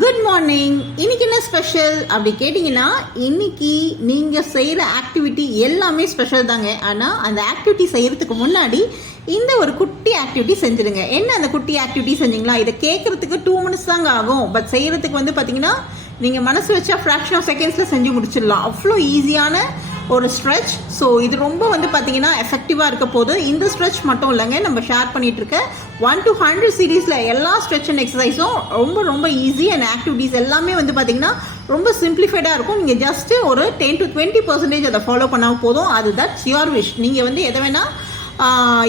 Good morning. இன்னைக்கு என்ன special அப்படி கேட்டிங்கன்னா, இன்னைக்கு நீங்கள் செய்கிற ஆக்டிவிட்டி எல்லாமே ஸ்பெஷல் தாங்க. ஆனால் அந்த ஆக்டிவிட்டி செய்கிறதுக்கு முன்னாடி இந்த ஒரு குட்டி ஆக்டிவிட்டி செஞ்சுடுங்க. என்ன அந்த குட்டி ஆக்டிவிட்டி செஞ்சிங்களா? இதை கேட்குறதுக்கு 2 minutes தாங்க ஆகும். பட் செய்கிறதுக்கு பார்த்தீங்கன்னா நீங்கள் மனசு வச்சா ஃப்ராக்ஷன் ஆஃப் செகண்ட்ஸில் செஞ்சு முடிச்சிடலாம். அவ்வளோ ஈஸியான ஒரு ஸ்ட்ரெச். ஸோ இது ரொம்ப பார்த்தீங்கன்னா எஃபெக்டிவாக இருக்க போது. இந்த ஸ்ட்ரெச் மட்டும் இல்லைங்க, நம்ம ஷேர் பண்ணிட்டு இருக்க 1 to 100 சீரீஸில் எல்லா ஸ்ட்ரெச் அண்ட் எக்ஸசைஸும் ரொம்ப ஈஸி அண்ட் ஆக்டிவிட்டீஸ் எல்லாமே பார்த்தீங்கன்னா ரொம்ப சிம்பிளிஃபைடாக இருக்கும். நீங்கள் ஜஸ்ட்டு ஒரு 10 to 20% அதை ஃபாலோ பண்ணால் போதும். அது தட்ஸ் யுவர் விஷ். நீங்கள் எதை வேணால்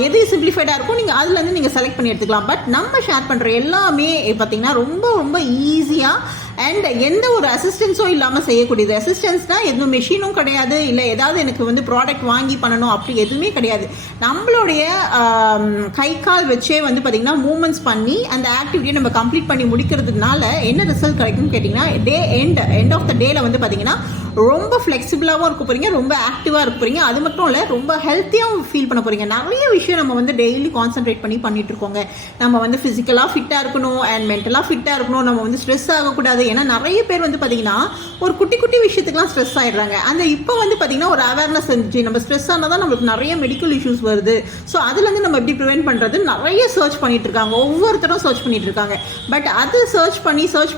எது சிம்பிளிஃபைடாக இருக்கும் நீங்கள் அதுலேருந்து நீங்கள் செலக்ட் பண்ணி எடுத்துக்கலாம். பட் நம்ம ஷேர் பண்ணுற எல்லாமே பார்த்தீங்கன்னா ரொம்ப ஈஸியாக அண்ட் எந்த ஒரு அசிஸ்டன்ஸும் இல்லாமல் செய்யக்கூடியது. அசிஸ்டன்ஸ்னால் எதுவும் மெஷினும் கிடையாது, இல்லை ஏதாவது எனக்கு ப்ராடக்ட் வாங்கி பண்ணணும் அப்படி எதுவுமே கிடையாது. நம்மளுடைய கை கால் வச்சே பார்த்தீங்கன்னா மூமெண்ட்ஸ் பண்ணி அந்த ஆக்டிவிட்டியை நம்ம கம்ப்ளீட் பண்ணி முடிக்கிறதுனால என்ன ரிசல்ட் கிடைக்கும்னு கேட்டிங்கன்னா, எண்ட் ஆஃப் த டேல பார்த்தீங்கன்னா ரொம்ப ஃப்ளெக்சிபிளாகவும் இருக்க போகிறீங்க, ரொம்ப ஆக்டிவாக இருக்க போகிறீங்க. அது மட்டும் இல்லை, ரொம்ப ஹெல்த்தியாகவும் ஃபீல் பண்ண போகிறீங்க. நிறைய விஷயம் நம்ம டெய்லி கான்சென்ட்ரேட் பண்ணி பண்ணிட்டு இருக்கோங்க. நம்ம ஃபிசிக்கலாக ஃபிட்டாக இருக்கணும் அண்ட் மென்டலாக ஃபிட்டாக இருக்கணும். நம்ம ஸ்ட்ரெஸ் ஆகக்கூடாது. ஏன்னா நிறைய பேர் பார்த்தீங்கன்னா ஒரு குட்டி விஷயத்துக்குலாம் ஸ்ட்ரெஸ் ஆகிடுறாங்க. அந்த இப்போ பார்த்தீங்கன்னா ஒரு அவேர்னஸ் இருந்துச்சு. நம்ம ஸ்ட்ரெஸ் ஆனால் தான் நம்மளுக்கு நிறைய மெடிக்கல் இஷ்யூஸ் வருது. ஸோ அதுலேருந்து நம்ம எப்படி ப்ரிவென்ட் பண்ணுறது நிறைய சர்ச் பண்ணிட்டு இருக்காங்க. ஒவ்வொருத்தரும் சர்ச் பண்ணிட்டு இருக்காங்க. பட் அது சர்ச்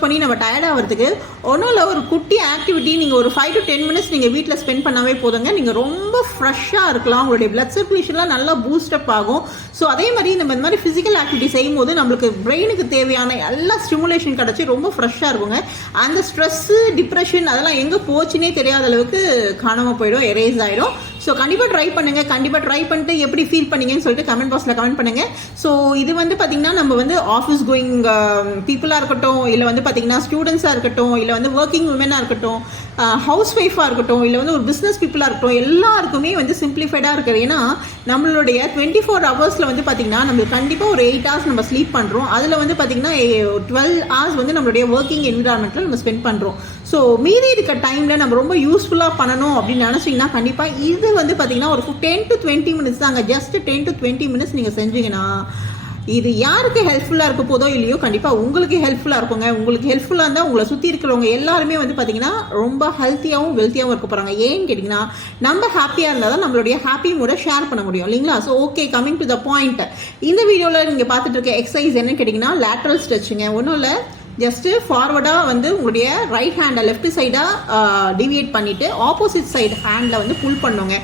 பண்ணி நம்ம டயர்ட் ஆகிறதுக்கு ஒன்றும் இல்லை, ஒரு குட்டி ஆக்டிவிட்டி நீங்கள் ஒரு 5 to 10 minutes நீங்கள் வீட்டில் ஸ்பெண்ட் பண்ணாவே போதுங்க. நீங்கள் ரொம்ப ஃப்ரெஷ்ஷாக இருக்கலாம். உங்களுடைய பிளட் சர்க்குலேஷன்லாம் நல்லா பூஸ்டப் ஆகும். ஸோ அதே மாதிரி நம்ம இந்த மாதிரி ஃபிசிக்கல் ஆக்டிவிட்டி செய்யும் போது நம்மளுக்கு பிரெயினுக்கு தேவையான எல்லா ஸ்டிமுலேஷன் கிடச்சி ரொம்ப ஃப்ரெஷ்ஷாக இருக்குங்க. அந்த ஸ்ட்ரெஸ்ஸு டிப்ரெஷன் அதெல்லாம் எங்கே போச்சுன்னே தெரியாத அளவுக்கு காணாமல் போயிடும், எரேஸ் ஆகிடும். ஸோ கண்டிப்பாக ட்ரை பண்ணுங்கள். கண்டிப்பாக ட்ரை பண்ணிட்டு எப்படி ஃபீல் பண்ணீங்கன்னு சொல்லிட்டு கமெண்ட் பாக்ஸில் கமெண்ட் பண்ணுங்கள். ஸோ இது பார்த்தீங்கன்னா நம்ம ஆஃபீஸ் கோயிங் பீப்புளாக இருக்கட்டும், இல்லை பார்த்தீங்கன்னா ஸ்டூடெண்ட்ஸாக இருக்கட்டும், இல்லை ஒர்க்கிங் உமனாக இருக்கட்டும், ஹவுஸ் ஒய்ஃபாக இருக்கட்டும், இல்லை ஒரு பிஸ்னஸ் பீப்புளாக இருக்கட்டும், எல்லாருக்குமே சிம்பிளிஃபைடாக இருக்குது. ஏன்னா நம்மளுடைய 24 hours பார்த்தீங்கன்னா நம்மளுக்கு கண்டிப்பாக ஒரு 8 hours நம்ம ஸ்லீப் பண்ணுறோம். அதில் பார்த்தீங்கன்னா 12 hours நம்மளுடைய ஒர்க்கிங் என்விரான்மெண்ட்டில் நம்ம ஸ்பெண்ட் பண்ணுறோம். ஸோ மீதி இருக்க டைமில் நம்ம ரொம்ப யூஸ்ஃபுல்லாக பண்ணணும் அப்படின்னு நினச்சிங்கன்னா கண்டிப்பாக இது பார்த்தீங்கன்னா ஒரு 10 to 20 minutes தாங்க. ஜஸ்ட் 10 to 20 minutes நீங்கள் செஞ்சீங்கன்னா இது யாருக்கு ஹெல்ப்ஃபுல்லாக இருக்க போதோ இல்லையோ கண்டிப்பாக உங்களுக்கு ஹெல்ப்ஃபுல்லாக இருக்குங்க. உங்களுக்கு ஹெல்ப்ஃபுல்லாக இருந்தால் உங்களை சுற்றி இருக்கிறவங்க எல்லாருமே பார்த்தீங்கன்னா ரொம்ப ஹெல்த்தியாகவும் வெல்த்தியாகவும் இருக்க போகிறாங்க. ஏன்னு கேட்டிங்கன்னா, நம்ம ஹாப்பியாக இருந்தால் தான் நம்மளுடைய ஹாப்பி மூட ஷேர் பண்ண முடியும் இல்லைங்களா? So okay, coming to the point. இந்த வீடியோவில் நீங்கள் பார்த்துட்டு இருக்க எக்ஸசைஸ் என்னன்னு கேட்டிங்கன்னா லேட்ரல் ஸ்ட்ரெச்சுங்க. ஒன்றும் இல்லை, ஜஸ்ட்டு ஃபார்வர்டாக உங்களுடைய ரைட் ஹேண்டை லெஃப்ட் சைடாக டிவியேட் பண்ணிவிட்டு ஆப்போசிட் சைடு ஹேண்டில் புல் பண்ணுங்க.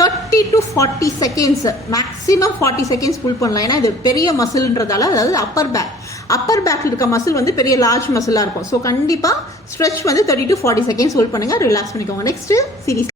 30 to 40 seconds, மேக்ஸிமம் 40 seconds புல் பண்ணலாம். ஏன்னா இது பெரிய மசில்ன்றதால, அதாவது அப்பர் பேக்கில் இருக்க மசில் பெரிய லார்ஜ் மசிலாக இருக்கும். ஸோ கண்டிப்பாக ஸ்ட்ரெச் 30 to 40 seconds புல் பண்ணுங்கள். ரிலாக்ஸ் பண்ணிக்கோங்க. Next series